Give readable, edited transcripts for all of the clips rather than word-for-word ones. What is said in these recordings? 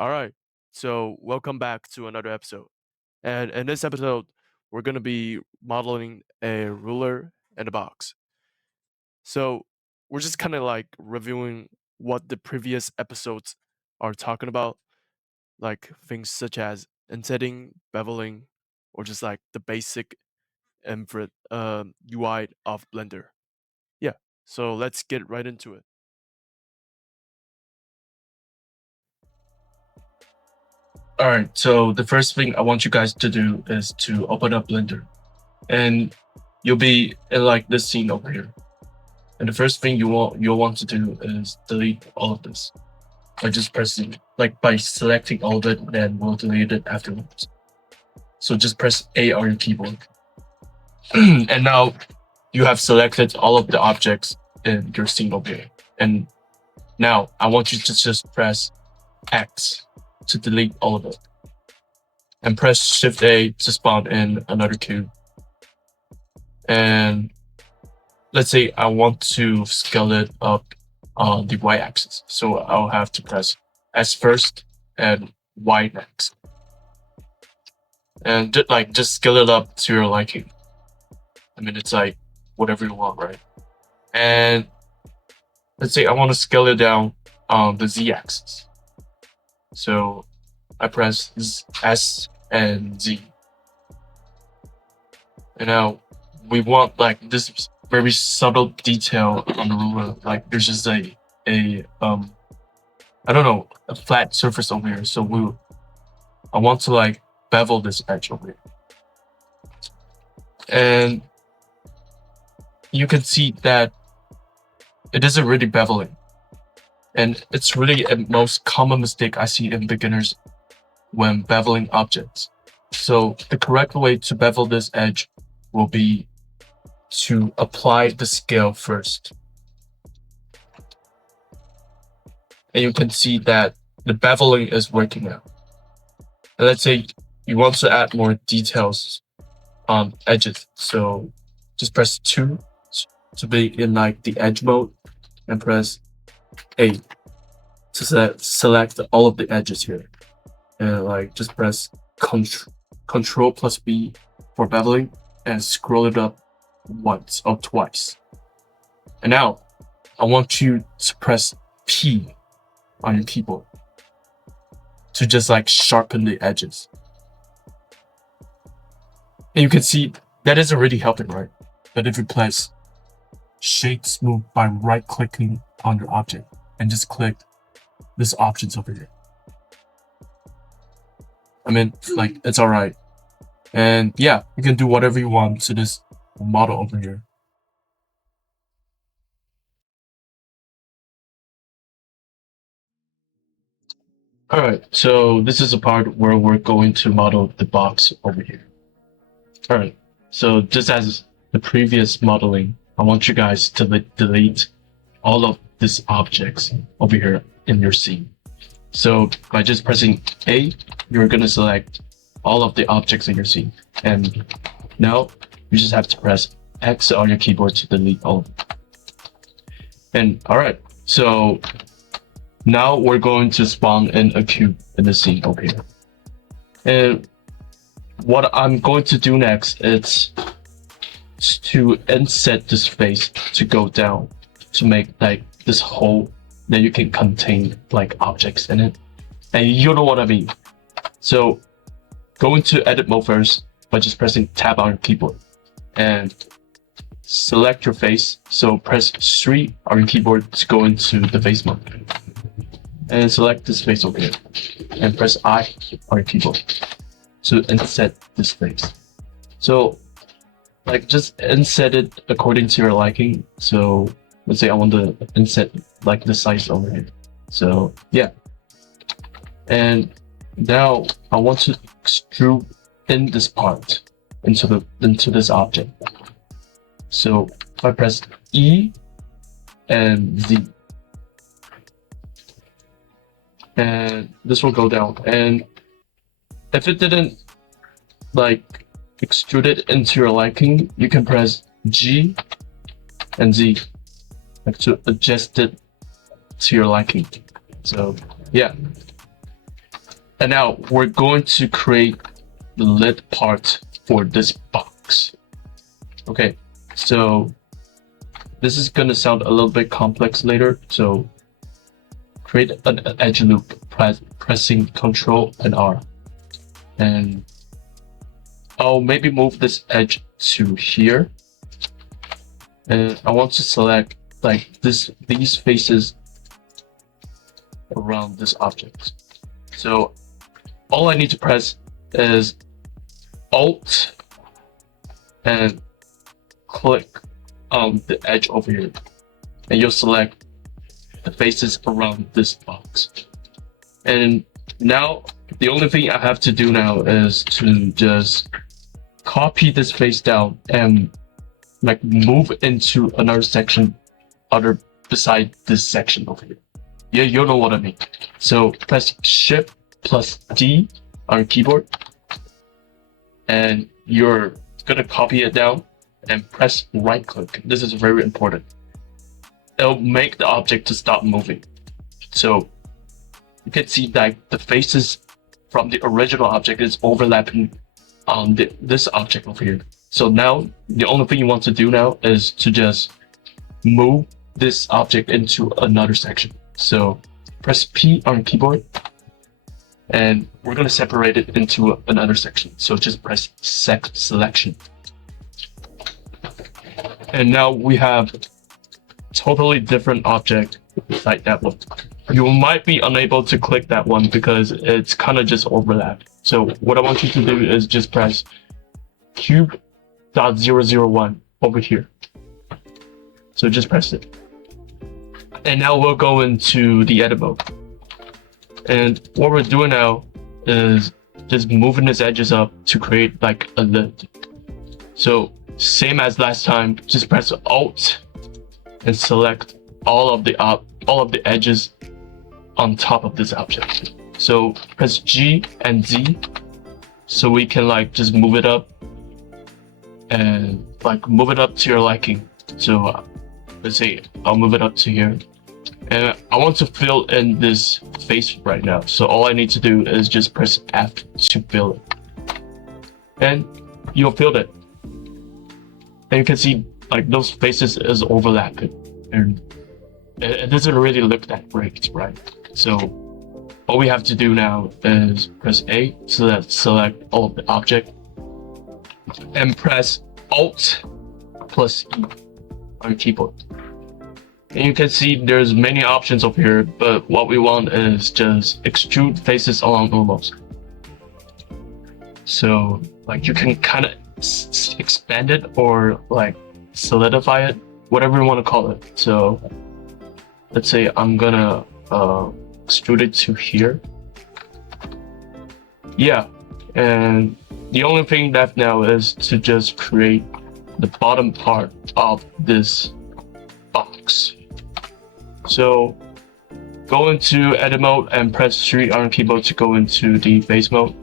All right. So, welcome back to another episode. And in this episode, we're going to be modeling a ruler and a box. So, we're just kind of like reviewing what the previous episodes are talking about, like things such as insetting, beveling, or just like the basic UI of Blender. Yeah. So, let's get right into it. All right, so the first thing I want you guys to do is to open up Blender, and you'll be in like this scene over here. And the first thing you'll want to do is delete all of this by just pressing by selecting all of it, then we'll delete it afterwards. So just press A on your keyboard, and now you have selected all of the objects in your scene over here. And now I want you to just press X to delete all of it, and press Shift A to spawn in another cube. And let's say I want to scale it up on the y-axis, so I'll have to press S first and Y next, and just scale it up to your liking. I mean, it's like whatever you want, right? And let's say I want to scale it down on the z-axis, so I press S and Z. And now we want like this very subtle detail on the ruler. Like there's just a I don't know, a flat surface over here. So I want to like bevel this edge over here. And you can see that it isn't really beveling. And it's really a most common mistake I see in beginners when beveling objects. So the correct way to bevel this edge will be to apply the scale first. And you can see that the beveling is working now. And let's say you want to add more details on edges. So just press 2 to be in like the edge mode, and press A to select all of the edges here. And like just press Control plus B for beveling and scroll it up once or twice. And now I want you to press P on your keyboard to just like sharpen the edges. And you can see that isn't really helping, right? But if you press Shade Smooth by right clicking on your object and just click this options over here, I mean, like it's all right. And yeah, you can do whatever you want to this model over here. All right, so this is a part where we're going to model the box over here. All right, so just as the previous modeling, I want you guys to delete all of these objects over here in your scene. So by just pressing A, you're gonna select all of the objects in your scene. And now you just have to press X on your keyboard to delete all of them. And all right, so now we're going to spawn in a cube in the scene over here. And what I'm going to do next is to inset this face to go down to make like this hole that you can contain like objects in it. And you know what I mean. So go into edit mode first by just pressing tab on your keyboard and select your face. So press 3 on your keyboard to go into the face mode. And select this face over here. And press I on your keyboard to inset this face. So like just inset it according to your liking. So let's say I want to inset like the size over here. So yeah. And now I want to extrude in this part into this object. So if I press E and Z, and this will go down. And if it didn't like extrude it into your liking, you can press G and Z like to adjust it to your liking. So yeah. And now we're going to create the lid part for this box. Okay, so this is gonna sound a little bit complex later. So create an edge loop, pressing Ctrl and R. And I'll maybe move this edge to here. And I want to select like these faces around this object. So all I need to press is Alt and click on the edge over here, and you'll select the faces around this box. And now the only thing I have to do now is to just copy this face down and like move into another section other beside this section over here. Yeah, you know what I mean. So press Shift plus D on your keyboard, and you're gonna copy it down and press right click. This is very important. It'll make the object to stop moving. So you can see that the faces from the original object is overlapping on this object over here. So now the only thing you want to do now is to just move this object into another section. So press P on your keyboard, and we're going to separate it into another section. So just press selection. And now we have totally different object like that one. You might be unable to click that one because it's kind of just overlapped. So what I want you to do is just press cube.001 over here. So just press it. And now we'll go into the edit mode. And what we're doing now is just moving these edges up to create like a lid. So same as last time, just press Alt and select all of the edges on top of this object. So press G and Z so we can like just move it up and like move it up to your liking. So let's say I'll move it up to here, and I want to fill in this face right now. So all I need to do is just press F to fill it, and you'll fill it. And you can see like those faces is overlapping, and it doesn't really look that great, right? So all we have to do now is press A so that select all of the object, and press Alt plus E on your keyboard. And you can see there's many options over here, but what we want is just extrude faces along normals. So like you can kind of expand it or like solidify it, whatever you want to call it. So let's say I'm gonna extrude it to here. Yeah, and the only thing left now is to just create the bottom part of this box. So go into edit mode and press 3 on your keyboard to go into the face mode,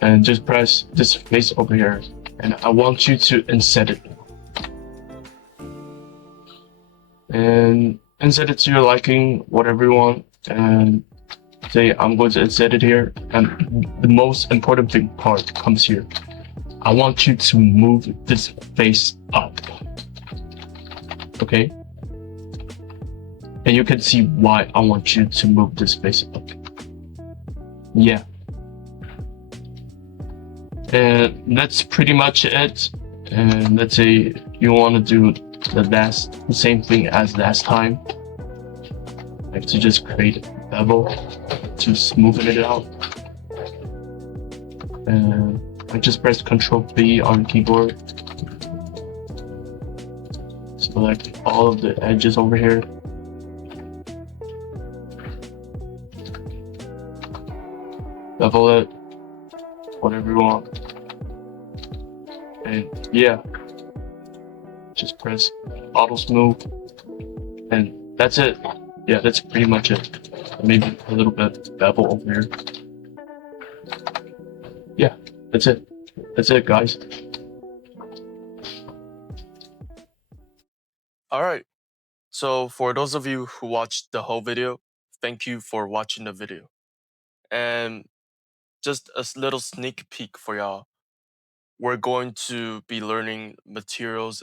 and just press this face over here, and I want you to inset it, and inset it to your liking, whatever you want. And say I'm going to inset it here, and the most important thing part comes here. I want you to move this face up, okay? And you can see why I want you to move this face up. Yeah. And that's pretty much it. And let's say you want to do the same thing as last time, like to just create a bevel to smoothen it out. And I just press Ctrl B on keyboard. Select all of the edges over here. Bevel it, whatever you want. And yeah, just press auto smooth, and that's it. Yeah, that's pretty much it. Maybe a little bit bevel over here. Yeah, that's it. That's it, guys. All right. So for those of you who watched the whole video, thank you for watching the video. And just a little sneak peek for y'all. We're going to be learning materials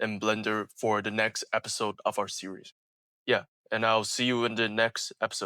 in Blender for the next episode of our series. Yeah, and I'll see you in the next episode.